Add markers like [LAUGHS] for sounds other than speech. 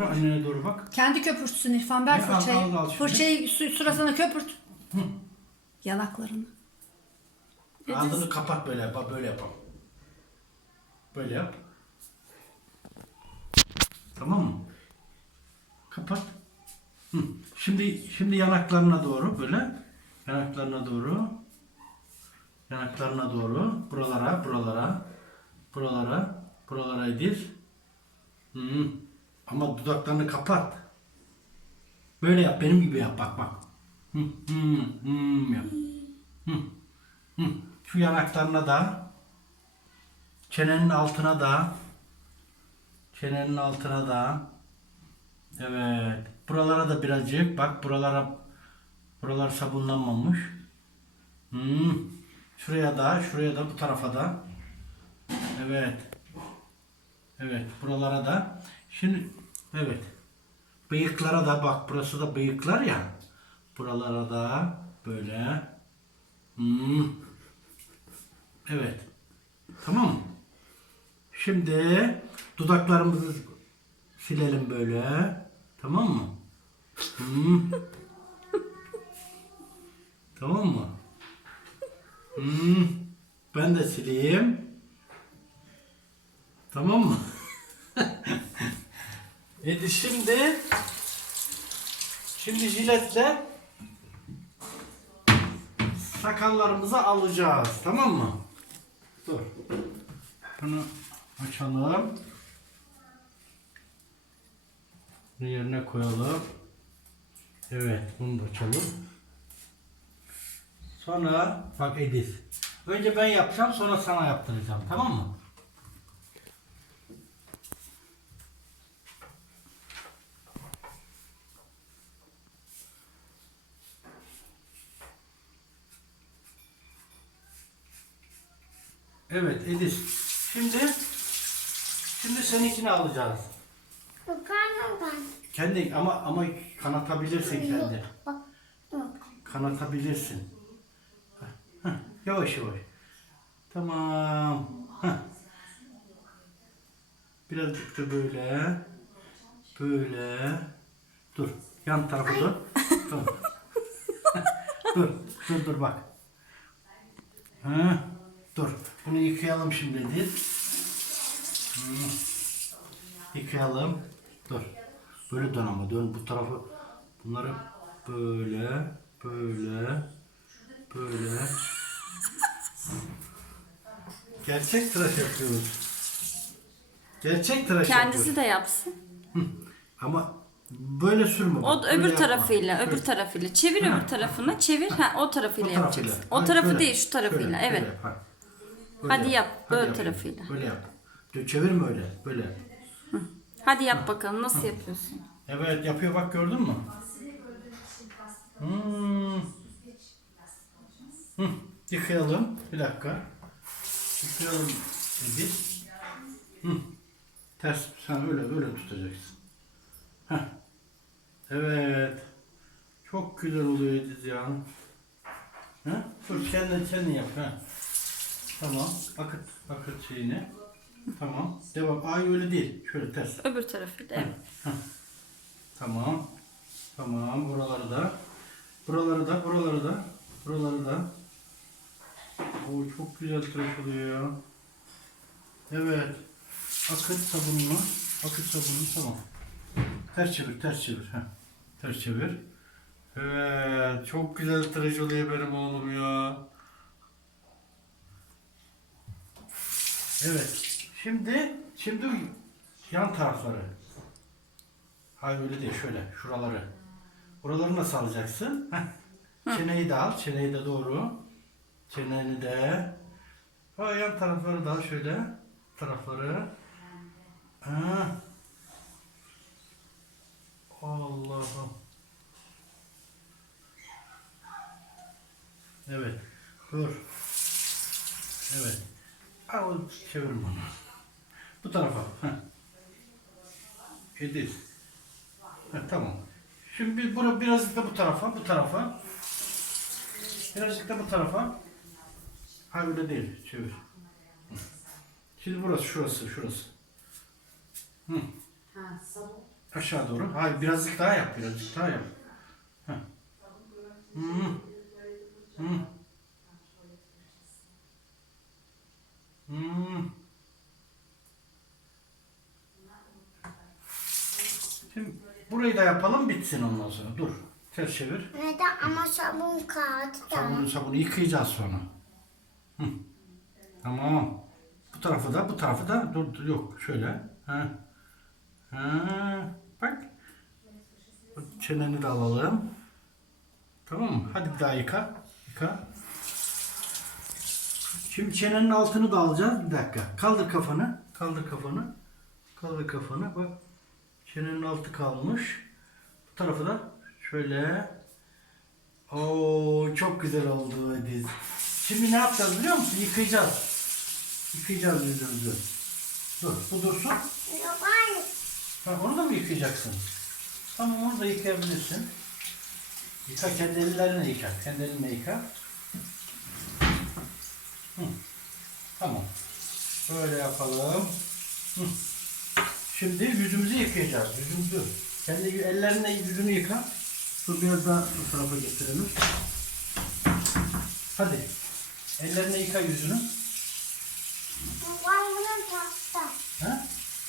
Annene doğru bak. Kendi köpürtsün İrfan. Ver Ne, al, fırçayı. al, al şimdi. fırçayı su, surasına köpürt. Yanaklarını. Ağzını kapat böyle bak böyle yapalım. Böyle yap. Tamam mı? Kapat. Hı. Şimdi şimdi yanaklarına doğru böyle. Yanaklarına doğru. Yanaklarına doğru. Buralara, buralara. Buralara, buralara edir. Hı. Ama dudaklarını kapat. Böyle yap, benim gibi yap bak bak. Hı, hı, hı, yap. Hı. Hı. Şu yanaklarına da çenenin altına da çenenin altına da evet buralara da birazcık bak buralara buralar sabunlanmamış hmm. şuraya da şuraya da bu tarafa da evet evet buralara da şimdi evet bıyıklara da bak burası da bıyıklar ya buralara da böyle hmm. Evet. Tamam mı? Şimdi dudaklarımızı silelim böyle. Tamam mı? Hmm. tamam mı? Hmm. Ben de sileyim. Tamam mı? [LAUGHS] Hadi şimdi şimdi jiletle sakallarımızı alacağız. Tamam mı? Dur. Bunu açalım. Bunu yerine koyalım. Evet, bunu da açalım. Sonra bak Edis. Önce ben yapacağım, sonra sana yaptıracağım. Tamam mı? Evet Edis. Şimdi şimdi seninkini alacağız. Ben. Kendi ama ama kanatabilirsin kendi. Bak. Kanatabilirsin. Heh, Yavaş yavaş. Tamam. Heh. Birazcık da böyle. Böyle. Dur. Yan tarafa dur. Dur. dur. Dur dur bak. Ha, dur. Bunu yıkayalım şimdi Edil. Hmm. Yıkayalım. Dur. Böyle dön ama dön bu tarafı. Bunları böyle, böyle, böyle. Gerçek tıraş yapıyoruz. Gerçek tıraş Kendisi yapıyoruz. de yapsın. Ama böyle sürme. O da öbür yapma. tarafıyla, Şöyle. öbür tarafıyla. Çevir Ha. öbür tarafına, çevir. Ha, o tarafıyla O tarafıyla. yapacaksın. O tarafı şöyle, değil, şu tarafıyla. şöyle, evet. şöyle ha. Böyle Hadi yap, Hadi öbür yap. tarafıyla. Böyle yap. Dur, Çevirme öyle. Böyle. Hadi yap bakalım nasıl yapıyorsun? Evet yapıyor bak gördün mü? Hmm. Hı, Yıkayalım. Bir dakika. Yıkayalım dedi. Hı. Ters sen öyle öyle tutacaksın. Heh. Evet. Çok güzel oluyor Ediz ya. Ha? Dur kendin kendin yap ha. Tamam. Akıt akıt şeyini. Tamam. Devam. Ay öyle değil. Şöyle ters. Öbür tarafıyla, evet. Tamam. Tamam. Buraları da. Buraları da. Buraları da. Buraları da. Oo, çok güzel tıraş oluyor ya. Evet. Akıt sabununu. Akıt sabununu tamam. Ters çevir. Ters çevir. Heh. Ters çevir. Evet. Çok güzel tıraş oluyor benim oğlum ya. Evet. Şimdi şimdi yan tarafları. Hayır öyle değil şöyle şuraları. Buraları nasıl alacaksın? Heh. Çeneyi de al. Çeneyi de doğru. Çeneni de. Ha, yan tarafları da al şöyle. Tarafları. Ha. Allah'ım. Evet. Dur. Evet. Al çevir bunu. Bu tarafa. Heh. Heh, tamam. Şimdi biz bunu birazcık da bu tarafa, bu tarafa. Birazcık da bu tarafa. Ha öyle değil. Çevir. Şimdi burası, şurası, şurası. Hı. Aşağı doğru. Hayır birazcık daha yap. Birazcık daha yap. Heh. Hmm. Hmm. Hmm. Şimdi burayı da yapalım bitsin ondan sonra. Dur. Ters çevir. Neden ama sabun kağıdı da. Sabunu sabunu yıkayacağız sonra. Hı. Tamam. Bu tarafı da bu tarafı da dur, dur yok şöyle. Ha. Ha. Bak. Bu Çeneni de alalım. Tamam mı? Hadi bir daha yıka. Yıka. Şimdi çenenin altını da alacağız. Bir dakika. Kaldır kafanı. Kaldır kafanı. Kaldır kafanı. Bak. Çenenin altı kalmış. Bu tarafı da şöyle. Oo çok güzel oldu Ediz. Şimdi ne yapacağız biliyor musun? Yıkayacağız. Yıkayacağız yüzümüzü. Dur bu dursun. Ha, onu da mı yıkayacaksın? Tamam onu da yıkayabilirsin. Yıka kendi ellerine yıka. Kendi elinle yıka. Hı. Tamam. Böyle yapalım. Hı. Şimdi yüzümüzü yıkayacağız. Yüzümüzü. Sen de ellerinle yüzünü yıka. Su biraz daha bu tarafa getirelim. Hadi. Ellerine yıka yüzünü. Baba